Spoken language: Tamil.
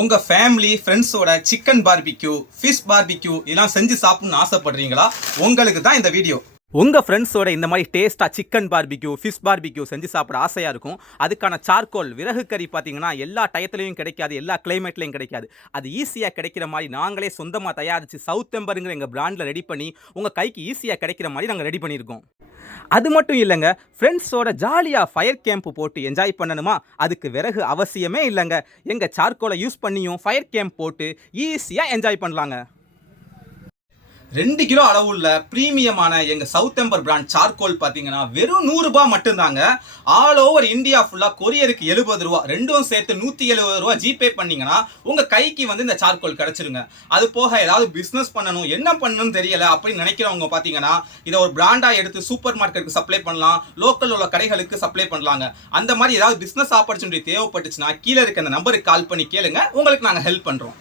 உங்க ஃபேமிலி ஃப்ரெண்ட்ஸோட சிக்கன் பார்பிக்யூ, ஃபிஷ் பார்பிக்யூ இதெல்லாம் செஞ்சு சாப்பிடணும்னு ஆசைப்படுறீங்களா? உங்களுக்கு தான் இந்த வீடியோ. உங்க ஃப்ரெண்ட்ஸோட இந்த மாதிரி டேஸ்டா சிக்கன் பார்பிக்யூ, ஃபிஷ் பார்பிக்யூ செஞ்சு சாப்பிட ஆசையா இருக்கும். அதுக்கான சார்கோல் விறகு கறி பார்த்தீங்கன்னா எல்லா டயத்துலையும் கிடைக்காது, எல்லா கிளைமேட்லையும் கிடைக்காது. அது ஈஸியாக கிடைக்கிற மாதிரி நாங்களே சொந்தமாக தயாரித்து சவுத்தெம்பருங்கிற எங்கள் பிராண்டில் ரெடி பண்ணி உங்கள் கைக்கு ஈஸியாக கிடைக்கிற மாதிரி நாங்கள் ரெடி பண்ணியிருக்கோம். அது மட்டும் இல்லைங்க, ஃப்ரெண்ட்ஸோட ஜாலியாக ஃபயர் கேம்ப் போட்டு என்ஜாய் பண்ணணுமா? அதுக்கு விறகு அவசியமே இல்லைங்க. எங்கள் சார்கோலை யூஸ் பண்ணியும் ஃபயர் கேம்ப் போட்டு ஈஸியாக என்ஜாய் பண்ணலாங்க. 2 கிலோ அளவுள்ள பிரீமியமான எங்கள் சவுத்தெம்பர் பிராண்ட் சார்கோல் பார்த்தீங்கன்னா வெறும் 100 ரூபாய் மட்டும்தாங்க. ஆல் ஓவர் இந்தியா ஃபுல்லாக கொரியருக்கு 70 ரூபா, ரெண்டும் சேர்த்து 170 ரூபா ஜிபே பண்ணிங்கன்னா உங்கள் கைக்கு இந்த சார்கோல் கிடச்சிருங்க. அது போக ஏதாவது பிஸ்னஸ் பண்ணணும், என்ன பண்ணணும்னு தெரியல அப்படின்னு நினைக்கிறவங்க பார்த்தீங்கன்னா இதை ஒரு பிராண்டாக எடுத்து சூப்பர் மார்க்கெட்டுக்கு சப்ளை பண்ணலாம், லோக்கல் உள்ள கடைகளுக்கு சப்ளை பண்ணலாங்க. அந்த மாதிரி ஏதாவது பிஸ்னஸ் ஆப்பர்ச்சுனிட்டி தேவைப்பட்டுச்சுன்னா கீழே இருக்க அந்த நம்பருக்கு கால் பண்ணி கேளுங்க, உங்களுக்கு நாங்கள் ஹெல்ப் பண்ணுறோம்.